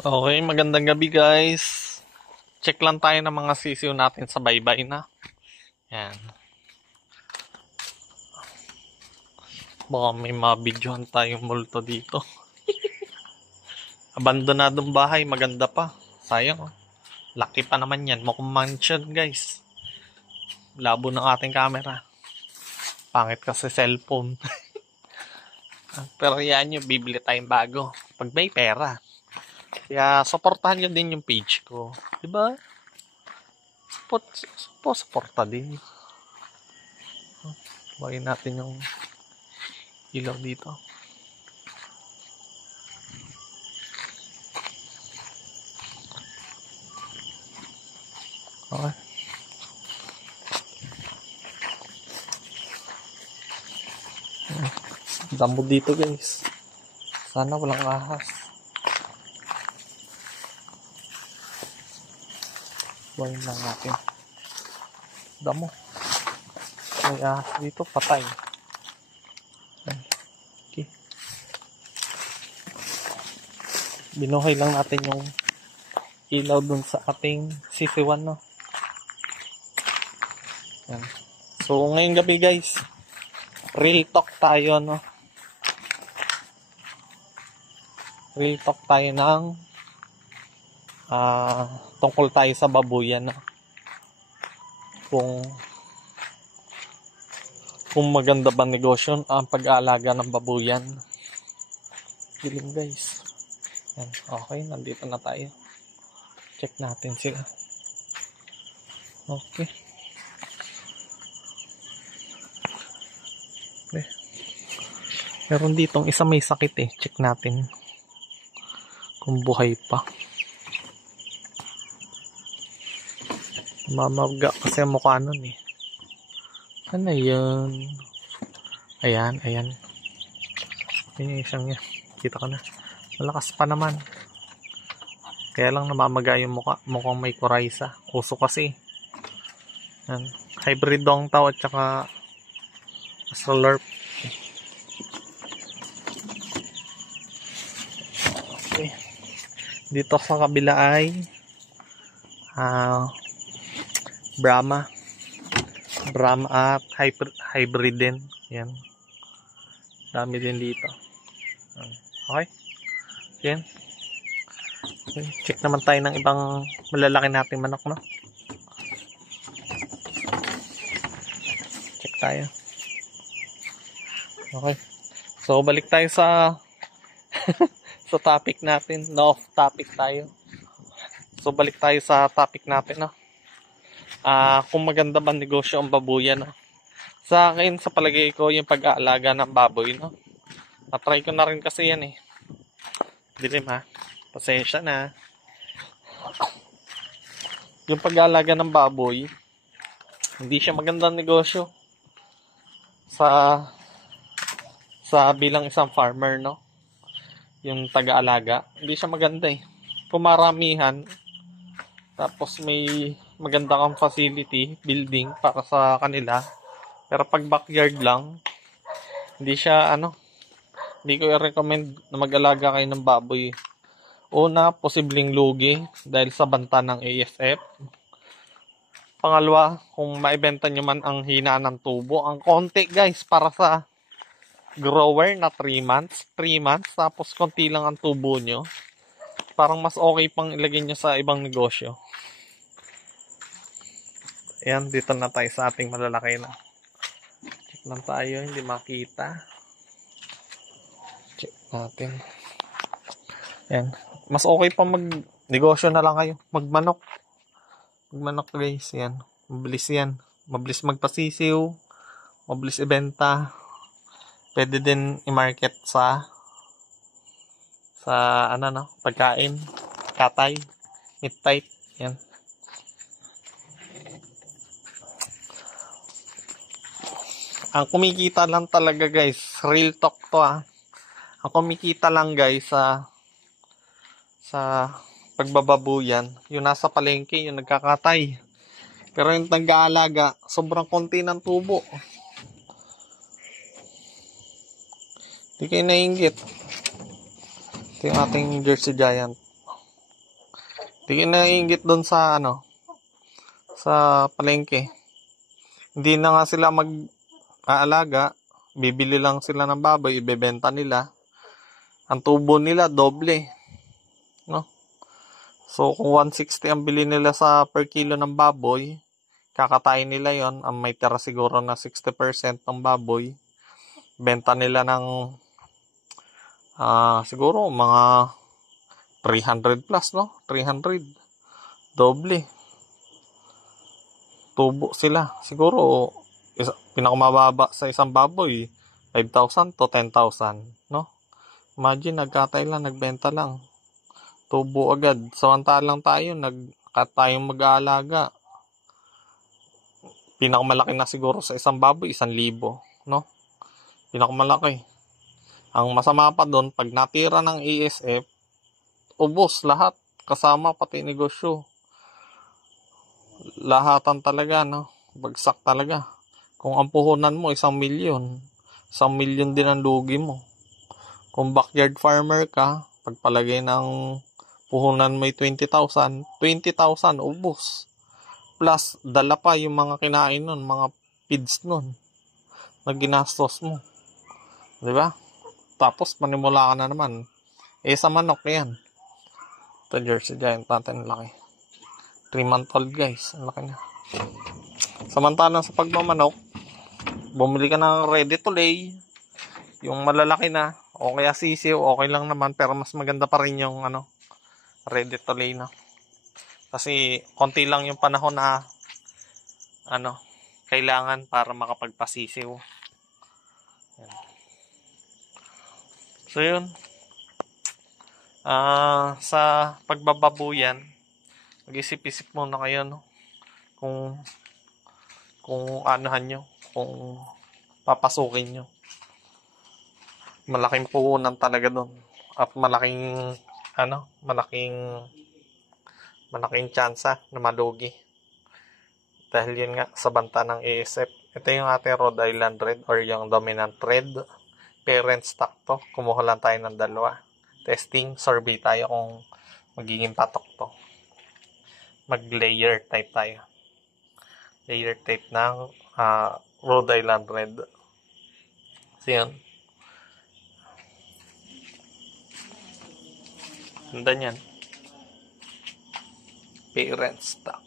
Okay, magandang gabi guys. Check lang tayo ng mga sisiw natin sa baybay na. Yan. Baka may mabidyohan tayong multo dito. Abandonadong bahay, maganda pa. Sayang oh. Laki pa naman yan. Mukhang mansion guys. Labo ng ating camera. Pangit kasi cellphone. Pero yan yung bibili tayong bago. Pag may pera. Kaya supportahan nyo din yung page ko. Diba? Supporta din. Bayin natin yung ilaw dito. Okay. Damo dito guys. Sana walang ahas. Bayin lang natin. Damo. May ahas dito, patay. Okay. Binuhay lang natin yung ilaw dun sa ating sisiwan, no? Yan. So, ngayong gabi guys, real talk tayo, no? Real talk tayo ng tungkol tayo sa babuyan, no? Kung maganda ba negosyo ang pag-aalaga ng babuyan. Dilim guys. Yan. Okay, nandito na tayo. Check natin sila. Okay. Okay. Meron ditong isa may sakit eh. Check natin. Kung buhay pa. Mamaga kasi mukha nun eh. Ano yun? Ayan. Ayan yung isang niya. Kita ka na. Malakas pa naman. Kaya lang namamaga yung mukha. Mukhang may coryza. Uso kasi. Yan. Hybrid dong tao at saka slurp. Okay. Dito sa kabila ay Brahma at hybrid din. Yan. Dami din dito. Okay. Yan. Okay. Check naman tayo ng ibang malalaki nating manok, no? Check tayo. Okay. So, balik tayo sa sa topic natin. No, off topic tayo. So, balik tayo sa topic natin, no? Kung maganda ba negosyo ang babuyan, no? Sa akin, sa palagay ko, yung pag-aalaga ng baboy, no? Na-try ko na rin kasi yan eh. Dilim ha. Pasensya na. Yung pag-aalaga ng baboy, hindi siya magandang negosyo sa bilang isang farmer, no? Yung taga-alaga, hindi siya maganda eh. Kung maramihan, tapos may maganda kang facility, building para sa kanila, pero pag backyard lang, hindi siya hindi ko i-recommend na mag-alaga kayo ng baboy. Una, posibleng lugi dahil sa banta ng ASF. Pangalawa, kung maibenta nyo man ang hina ng tubo, ang konti guys para sa grower na 3 months, tapos konti lang ang tubo nyo. Parang mas okay pang ilagay nyo sa ibang negosyo. Ayan, dito na tayo sa ating malalaki na. Check lang tayo, hindi makita. Check natin. Ayan. Mas okay pa mag-negosyo na lang kayo. Magmanok guys. Ayan. Mabilis yan. Mabilis magpasisiw. Mabilis ibenta. Pwede din i-market sa pagkain. Katay. Meat type. Ayan. Ang kumikita lang talaga guys, real talk to ang kumikita lang guys sa pagbababuyan, yung nasa palengke, yung nagkakatay. Pero yung nag-aalaga, sobrang konti ng tubo. Hindi kayo naiinggit. Ito yung ating Jersey Giant. Tingin na ingit doon sa sa palengke. Hindi na nga sila mag-aalaga, bibili lang sila ng baboy, ibebenta nila. Ang tubo nila doble, no? So kung 160 ang bili nila sa per kilo ng baboy, kakatayin nila 'yon, ang may tira siguro na 60% ng baboy. Benta nila ng siguro mga 300 plus, no? 300. Doble. Tubo sila. Siguro, pinakamababa sa isang baboy, 5,000 to 10,000, no? Imagine, nagkatay lang, nagbenta lang. Tubo agad. Samantalang tayo, tayong mag-aalaga. Pinakamalaki na siguro sa isang baboy, 1,000, no? Pinakamalaki. Ang masama pa doon, pag natira ng ASF, ubos lahat. Kasama pati negosyo. Lahatan talaga, no? Bagsak talaga. Kung ang puhunan mo 1,000,000, 1,000,000 din ang lugi mo. Kung backyard farmer ka, pagpalagay ng puhunan mo 20,000, 20,000 ubos. Plus, dala pa yung mga kinain nun, mga feeds nun, na ginastos mo. Diba? Tapos, manimula ka na naman. Sa manok yan. Ito, Jersey Giant natin, laki. 3-month-old guys, ang laki na. Samantalang sa pagmamanok, bumili ka ng ready to lay, yung malalaki na, o kaya sisiw, okay lang naman, pero mas maganda pa rin yung ready to lay na. Kasi konti lang yung panahon na kailangan para makapagpasisiw. Yan. So yun, sa pagbababuyan, mag-isip-isip muna kayo, no? Kung anuhan nyo, kung papasukin nyo. Malaking puhunan talaga doon. At malaking tsansa na malugi. Dahil yun nga, sa banta ng ASF. Ito yung ating Rhode Island Red or yung dominant red. Parent stock to. Kumuha lang tayo ng 2. Testing, survey tayo kung magiging patok to. Mag-layer type tayo. Layer type ng Rhode Island Red. So yun. Ganda yan. Parent stock.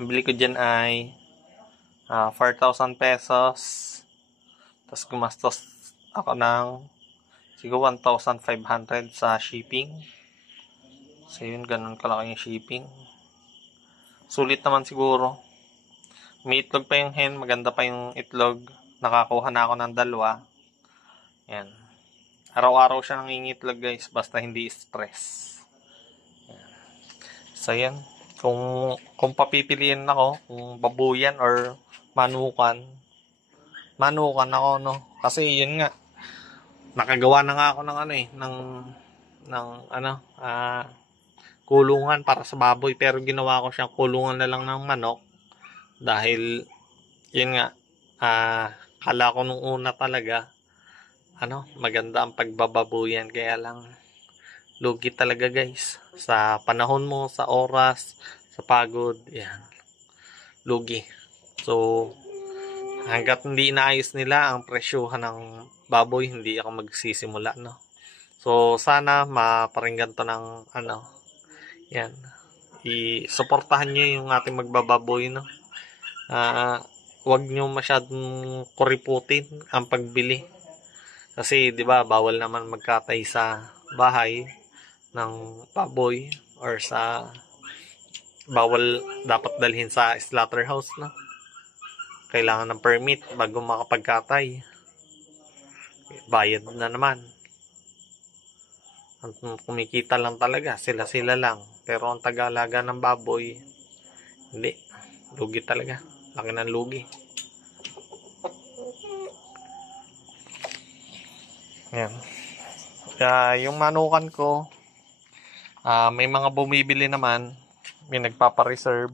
Ang bili ko dyan ay 4,000 pesos. Tapos gumastos ako ng siguro 1,500 sa shipping. So yun, ganun kalaki yung shipping. Sulit naman siguro. May itlog pa yung hen, maganda pa yung itlog. Nakakuha na ako ng 2. Yan. Araw-araw siya nangingitlog guys, basta hindi stress. Yan. So yan. Kung papipiliin ako, kung babuyan or manukan ako, no? Kasi yun nga, nakagawa na nga ako ng kulungan para sa baboy, pero ginawa ko siyang kulungan na lang ng manok dahil yun nga, kala ko nung una talaga maganda ang pagbababuyan, kaya lang lugi talaga guys sa panahon mo, sa oras, sa pagod, yan, lugi. So hanggat hindi inaayos nila ang presyohan ng baboy, hindi ako magsisimula, no? So sana maparinggan to ng yan, i-suportahan nyo yung ating magbababoy, no? Huwag nyo masyadong kuriputin ang pagbili. Kasi, di ba, bawal naman magkatay sa bahay ng baboy or bawal dapat dalhin sa slaughterhouse, no? Kailangan ng permit bago makapagkatay. Bayad na naman. Ang kumikita lang talaga, sila lang. Pero ang tagalaga ng baboy, hindi. Lugi talaga. Laki ng lugi. Yan. Yung manukan ko, may mga bumibili naman, may nagpapareserve.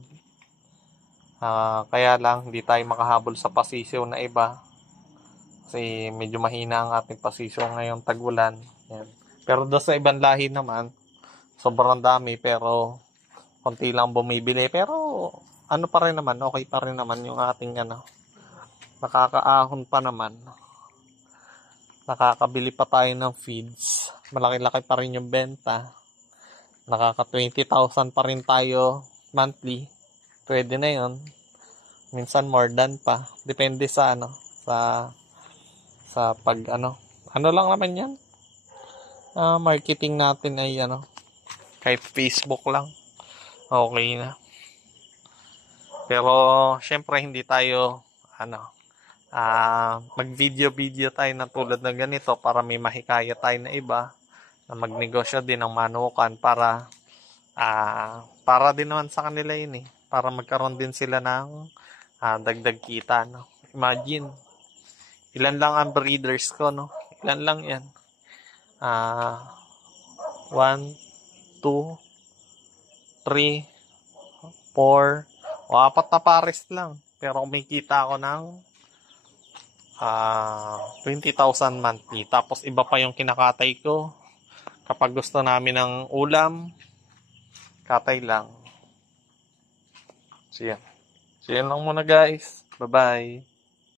Kaya lang, hindi tayo makahabol sa pasisyo na iba. Kasi medyo mahina ang ating pasisyo ngayong tag-ulan. Yan. Pero doon sa ibang lahi naman, sobrang dami, pero konti lang bumibili. Pero, ano pa rin naman, okay pa rin naman yung ating nakakaahon pa naman. Nakakabili pa tayo ng feeds. Malaki-laki pa rin yung benta. Nakaka 20,000 pa rin tayo monthly. Pwede na yun. Minsan more than pa. Depende sa sa pag ano lang naman yan. Marketing natin ay kahit Facebook lang. Okay na. Pero syempre hindi tayo mag-video tayo na tulad ng ganito para may mahikaya tayo na iba na magnegosyo din ng manukan para din naman sa kanila yun para magkaroon din sila ng dagdag kita, no? Imagine, ilan lang ang breeders ko, no? Ilan lang yan? 1, 2, 3, 4, o 4 na pares lang. Pero kumikita ako ng 20,000 monthly. Tapos iba pa yung kinakatay ko. Kapag gusto namin ng ulam, katay lang. So yan. So yan lang muna guys. Bye-bye.